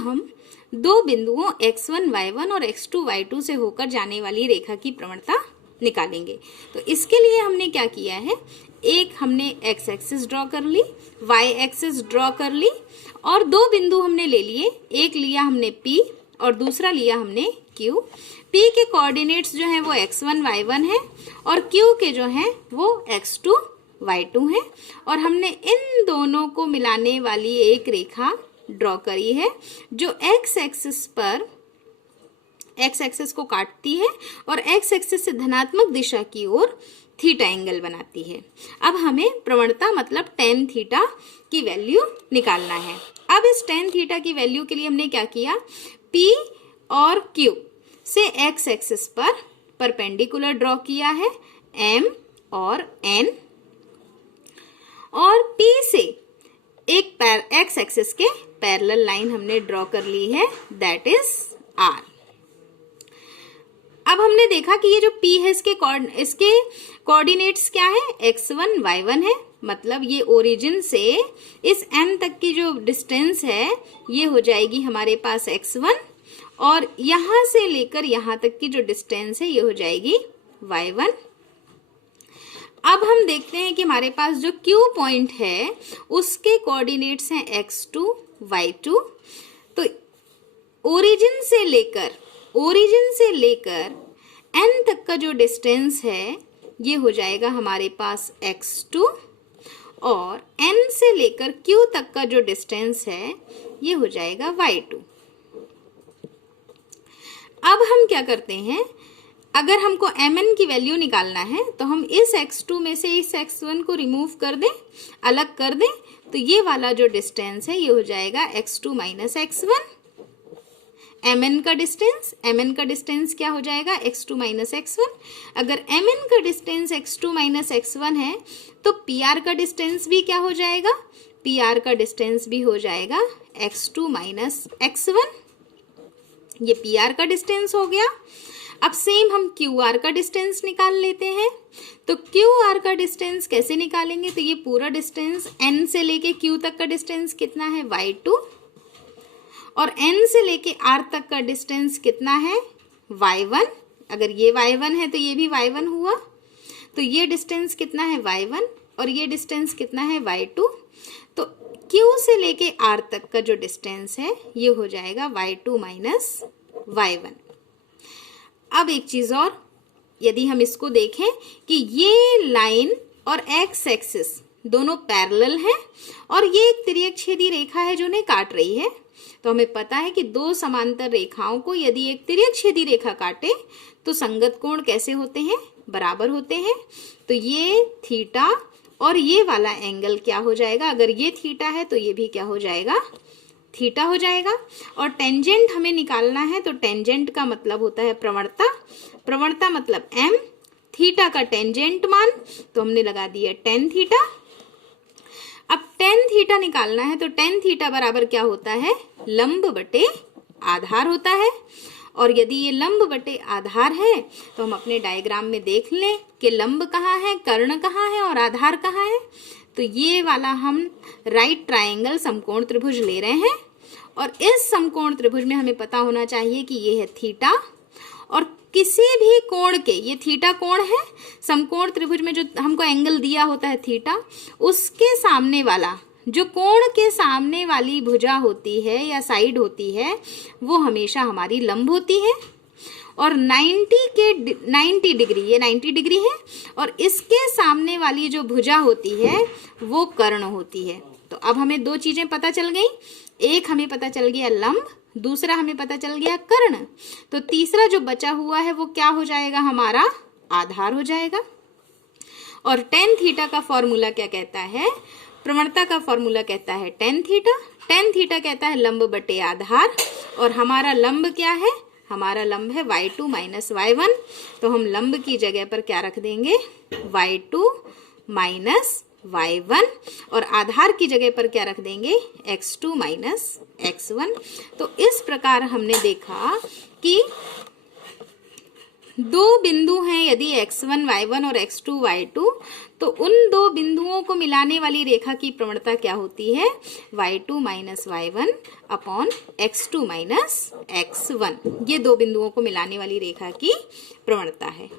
हम दो बिंदुओं x1 y1 और x2 y2 से होकर जाने वाली रेखा की प्रवणता निकालेंगे। तो इसके लिए हमने क्या किया है, एक हमने x एक्सिस ड्रॉ कर ली, y एक्सिस ड्रॉ कर ली और दो बिंदु हमने ले लिए, एक लिया हमने P और दूसरा लिया हमने Q। P के कोऑर्डिनेट्स जो हैं वो x1 y1 है और Q के जो हैं वो x2 y2 है और हमने इन दोनों को मिलाने वाली एक रेखा ड्रॉ करी है जो x एक्सिस को काटती है और x एक्सिस से धनात्मक दिशा की ओर थीटा एंगल बनाती है। अब हमें प्रवणता मतलब tan थीटा की वैल्यू निकालना है। अब इस tan थीटा की वैल्यू के लिए हमने क्या किया, P और Q से x एक्सिस पर परपेंडिकुलर ड्रॉ किया है, M और N, और P से एक x एक्सिस के पैरेलल लाइन हमने ड्रॉ कर ली है, दैट इज R। अब हमने देखा कि ये जो P है इसके कोऑर्डिनेट्स क्या है, x1 y1 है, मतलब ये ओरिजिन से इस M तक की जो डिस्टेंस है ये हो जाएगी हमारे पास x1 और यहां से लेकर यहां तक की जो डिस्टेंस है ये हो जाएगी y1। अब हम देखते हैं कि हमारे पास जो Q पॉइंट है उसके कोऑर्डिनेट्स हैं x2 y2। तो ओरिजिन से लेकर n तक का जो डिस्टेंस है ये हो जाएगा हमारे पास x2 और n से लेकर Q तक का जो डिस्टेंस है ये हो जाएगा y2। अब हम क्या करते हैं, अगर हमको mn की वैल्यू निकालना है तो हम इस x2 में से इस x1 को रिमूव कर दें, अलग कर दें, तो ये वाला जो डिस्टेंस है ये हो जाएगा x2 माइनस x1। mn का डिस्टेंस क्या हो जाएगा, x2 माइनस x1। अगर mn का डिस्टेंस x2 माइनस x1 है तो pr का डिस्टेंस भी क्या हो जाएगा, pr का डिस्टेंस भी हो जाएगा x2 माइनस x1। ये pr का डिस्टेंस हो गया। अब सेम हम QR का डिस्टेंस निकाल लेते हैं। तो QR का डिस्टेंस कैसे निकालेंगे, तो ये पूरा डिस्टेंस N से लेके Q तक का डिस्टेंस कितना है, y2, और N से लेके R तक का डिस्टेंस कितना है, y1। अगर ये y1 है तो ये भी y1 हुआ, तो ये डिस्टेंस कितना है, y1, और ये डिस्टेंस कितना है, y2। तो Q से लेके R तक का जो डिस्टेंस है ये हो जाएगा y2 माइनस y1। अब एक चीज और, यदि हम इसको देखें कि ये लाइन और x एक्सिस दोनों पैरेलल हैं और ये एक तिर्यकछेदी रेखा है जो उन्हें काट रही है, तो हमें पता है कि दो समांतर रेखाओं को यदि एक तिर्यकछेदी रेखा काटे तो संगत कोण कैसे होते हैं, बराबर होते हैं। तो ये थीटा और ये वाला एंगल क्या हो जाएगा, अगर ये थीटा है तो ये भी क्या हो जाएगा, थीटा हो जाएगा। और टेंजेंट हमें निकालना है, तो टेंजेंट का मतलब होता है प्रवणता मतलब m, थीटा का टेंजेंट मान तो हमने लगा दिया tan थीटा। अब tan थीटा निकालना है तो tan थीटा बराबर क्या होता है, लंब बटे आधार होता है। और यदि ये लंब बटे आधार है तो हम अपने डायग्राम में देख लें कि लंब कहाँ है, कर्ण कहाँ है और आधार कहाँ है। तो ये वाला हम राइट ट्रायंगल समकोण त्रिभुज ले रहे हैं और इस समकोण त्रिभुज में हमें पता होना चाहिए कि ये है थीटा, और किसी भी कोण के, ये थीटा कोण है, समकोण त्रिभुज में जो हमको एंगल दिया होता है थीटा, उसके सामने वाला जो कोण के सामने वाली भुजा होती है या साइड होती है वो हमेशा हमारी लंब होती है। और 90 डिग्री, ये 90 डिग्री है, और इसके सामने वाली जो भुजा होती है वो कर्ण होती है। तो अब हमें दो चीजें पता चल गई, एक हमें पता चल गया लंब, दूसरा हमें पता चल गया कर्ण। तो तीसरा जो बचा हुआ है वो क्या हो जाएगा, हमारा आधार हो जाएगा। और tan थीटा का फॉर्मूला क्या कहता है, प्रवणता का फॉर्मूला कहता है tan थीटा। tan थीटा कहता है लंब बटे आधार, और हमारा लंब क्या है, हमारा लंब है y2 माइनस y1। तो हम लंब की जगह पर क्या रख देंगे, y2 माइनस y1, और आधार की जगह पर क्या रख देंगे, x2 माइनस x1। तो इस प्रकार हमने देखा कि दो बिंदु हैं यदि x1 y1 और x2 y2, तो उन दो बिंदुओं को मिलाने वाली रेखा की प्रवणता क्या होती है? y2 minus y1 upon x2 minus x1। ये दो बिंदुओं को मिलाने वाली रेखा की प्रवणता है।